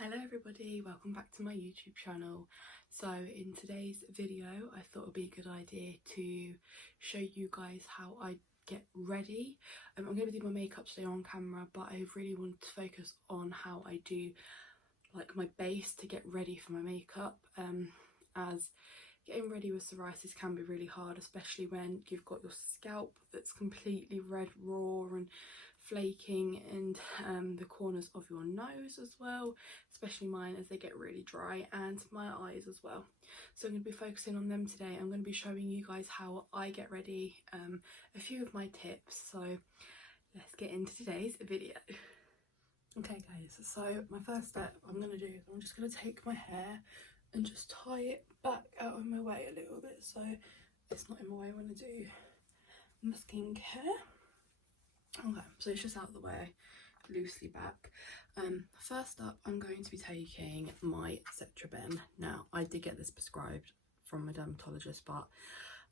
Hello everybody, welcome back to my YouTube channel. So in today's video I thought it would be a good idea to show you guys how I get ready. I'm going to do my makeup today on camera, but I really want to focus on how I do like my base to get ready for my makeup, as getting ready with psoriasis can be really hard, especially when you've got your scalp that's completely red raw and flaking, and the corners of your nose as well, especially mine as they get really dry, and my eyes as well. So I'm going to be focusing on them today. I'm going to be showing you guys how I get ready, a few of my tips. So let's get into today's video. Okay guys, so my first step I'm going to do is I'm just going to take my hair and just tie it back out of my way a little bit so it's not in my way when I do my skincare. Okay, so it's just out of the way, loosely back. First up, I'm going to be taking my Cetraben. Now, I did get this prescribed from my dermatologist, but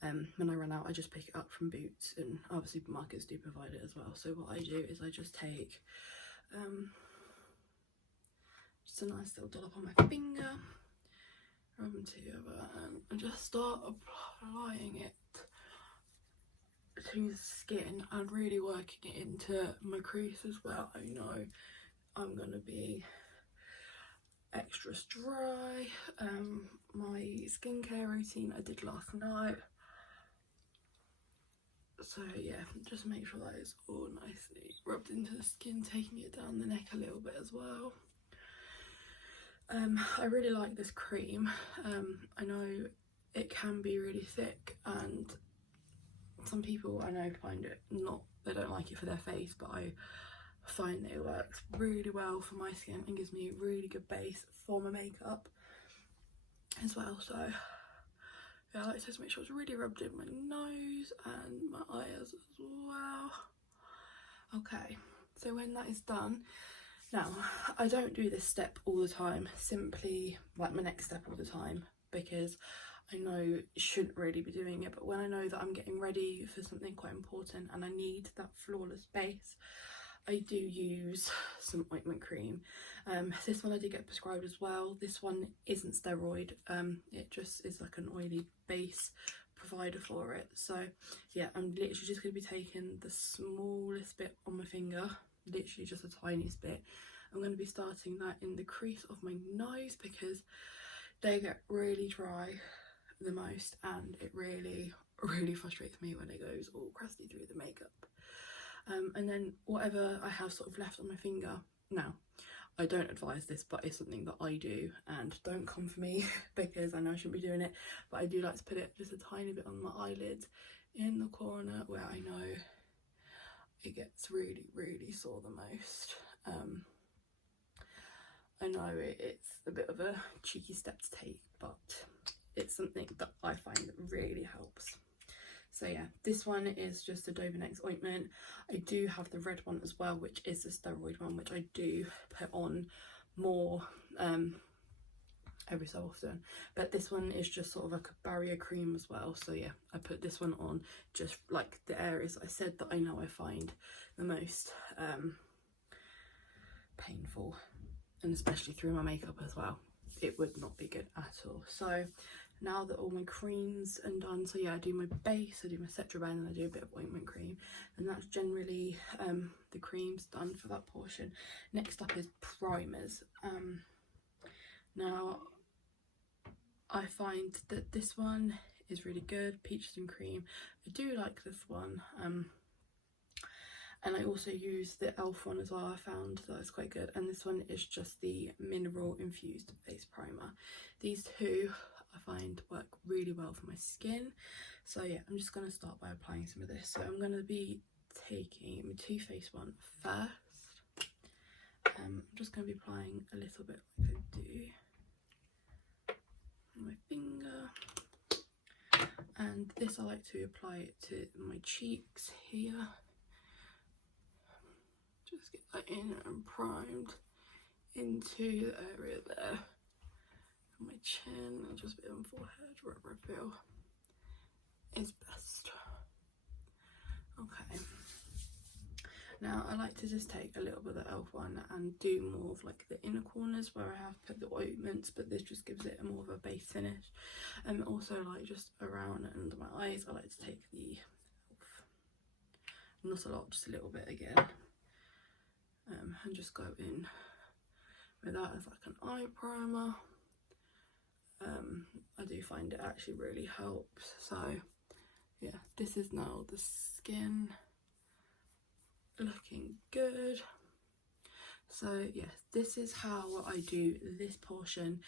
when I run out, I just pick it up from Boots, and other supermarkets do provide it as well. So what I do is I just take just a nice little dollop on my finger, rub them together, and just start applying it to the skin and really working it into my crease as well. I know I'm gonna be extra dry. My skincare routine I did last night, so yeah, just make sure that is all nicely rubbed into the skin, taking it down the neck a little bit as well. I really like this cream. I know it can be really thick, and some people I know find it they don't like it for their face, but I find that it works really well for my skin and gives me a really good base for my makeup as well. So yeah, I like to just make sure it's really rubbed in my nose and my eyes as well. Okay, so when that is done, now I don't do this step all the time, simply like my next step all the time, because I know you shouldn't really be doing it, but when I know that I'm getting ready for something quite important and I need that flawless base, I do use some ointment cream. This one I did get prescribed as well. This one isn't steroid, it just is like an oily base provider for it. So yeah, I'm literally just going to be taking the smallest bit on my finger, literally just the tiniest bit. I'm going to be starting that in the crease of my nose because they get really dry the most, and it really frustrates me when it goes all crusty through the makeup. And then whatever I have sort of left on my finger, now I don't advise this, but it's something that I do, and don't come for me because I know I shouldn't be doing it, but I do like to put it just a tiny bit on my eyelids in the corner where I know it gets really sore the most. I know it's a bit of a cheeky step to take, but it's something that I find that really helps. So yeah, this one is just a Dovinex ointment. I do have the red one as well, which is the steroid one, which I do put on more every so often, but this one is just sort of like a barrier cream as well. So yeah, I put this one on just like the areas I said that I know I find the most painful, and especially through my makeup as well, it would not be good at all. So now that all my creams are done, so yeah, I do my base, I do my Cetraben, and I do a bit of ointment cream, and that's generally the creams done for that portion. Next up is primers. Now I find that this one is really good, Peaches and Cream. I do like this one, and I also use the e.l.f. one as well. I found that it's quite good, and this one is just the mineral infused face primer. These two I find work really well for my skin. So yeah, I'm just going to start by applying some of this. So I'm going to be taking my Too Faced one first. I'm just going to be applying a little bit like I do on my finger, and this I like to apply it to my cheeks here. Just get that in and primed into the area there, my chin, and just a bit on forehead wherever I feel is best. Okay, Now I like to just take a little bit of the e.l.f. one and do more of like the inner corners where I have put the ointments, but this just gives it more of a base finish. And also like just around and under my eyes, I like to take the e.l.f. Not a lot, just a little bit again, and just go in with that as like an eye primer. I do find it actually really helps. So yeah, this is now the skin looking good. So yes, this is how I do this portion.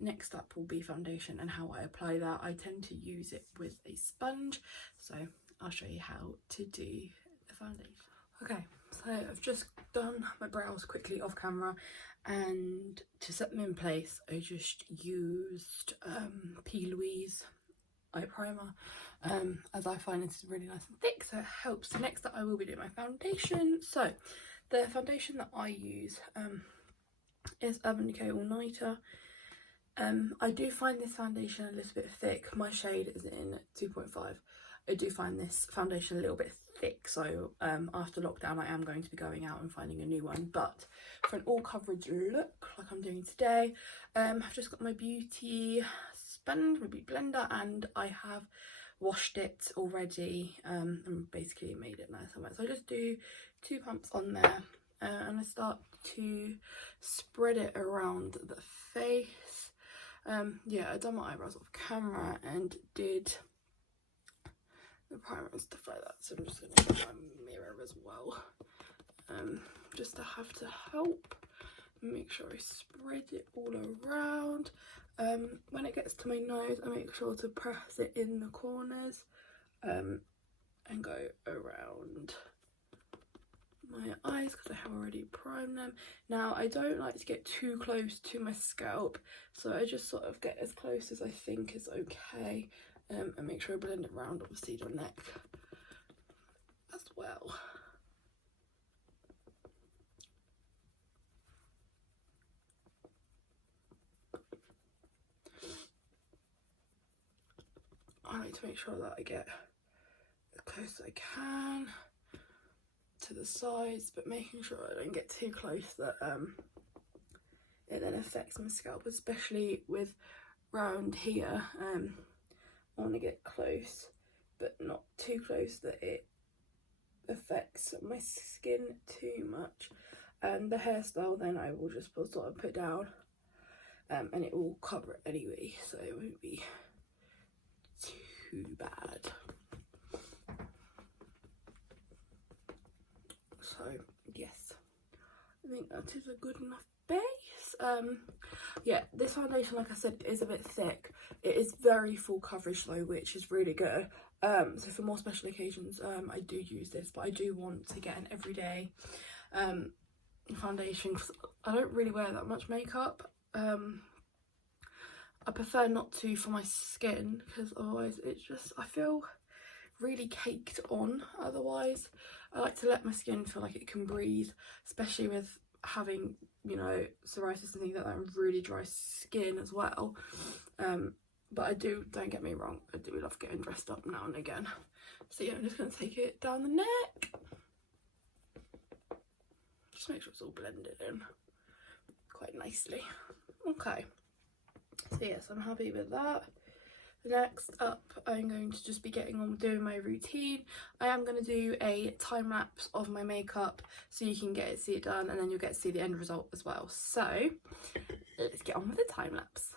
Next up will be foundation and how I apply that. I tend to use it with a sponge, so I'll show you how to do the foundation. Okay, so I've just done my brows quickly off camera, and to set them in place I just used P. Louise eye primer, as I find this is really nice and thick, so it helps. So next up I will be doing my foundation. So the foundation that I use is Urban Decay All Nighter. I do find this foundation a little bit thick. My shade is in 2.5. I do find this foundation a little bit thick, so after lockdown I am going to be going out and finding a new one. But for an all coverage look like I'm doing today, I've just got my beauty sponge, my beauty blender, and I have washed it already and basically made it nice and wet. So I just do 2 pumps on there, and I start to spread it around the face. Yeah, I done my eyebrows off camera and did the primer and stuff like that, so I'm just going to show my mirror as well, just to have to help make sure I spread it all around. When it gets to my nose, I make sure to press it in the corners and go around my eyes because I have already primed them. Now I don't like to get too close to my scalp, so I just sort of get as close as I think is okay, and make sure I blend it around obviously your neck as well. I like to make sure that I get as close as I can to the sides, but making sure I don't get too close that it then affects my scalp, especially with round here. I want to get close but not too close that it affects my skin too much. And the hairstyle then I will just sort of put down, and it will cover it anyway, so it won't be too bad. So yes, I think that is a good enough base. Yeah, this foundation, like I said, is a bit thick. It is very full coverage though, which is really good. So for more special occasions, I do use this, but I do want to get an everyday foundation because I don't really wear that much makeup. I prefer not to for my skin because otherwise it's just, I feel really caked on otherwise. I like to let my skin feel like it can breathe, especially with having, you know, psoriasis and things like that, and really dry skin as well. But I do, don't get me wrong, I do love getting dressed up now and again. So yeah, I'm just going to take it down the neck. Just make sure it's all blended in quite nicely. Okay, so yes, I'm happy with that. Next up, I'm going to just be getting on with doing my routine. I am going to do a time lapse of my makeup so you can see it done, and then you'll get to see the end result as well. So let's get on with the time lapse.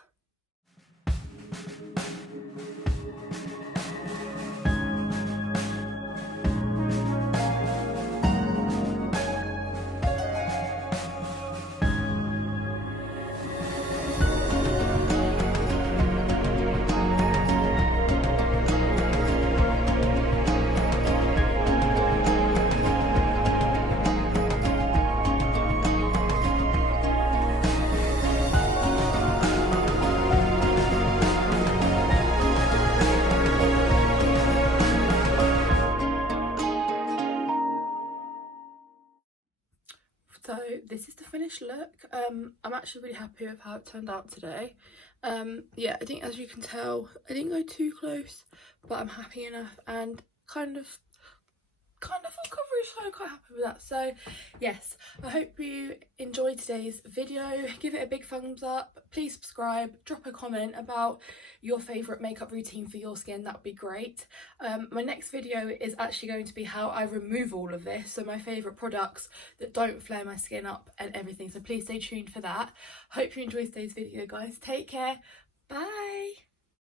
So this is the finished look. I'm actually really happy with how it turned out today. Yeah, I think as you can tell, I didn't go too close, but I'm happy enough, and kind of kind of full coverage, so I'm quite happy with that. So yes, I hope you enjoyed today's video. Give it a big thumbs up, please subscribe, drop a comment about your favourite makeup routine for your skin, that would be great. My next video is actually going to be how I remove all of this, so my favourite products that don't flare my skin up and everything, so please stay tuned for that. Hope you enjoyed today's video, guys. Take care, bye.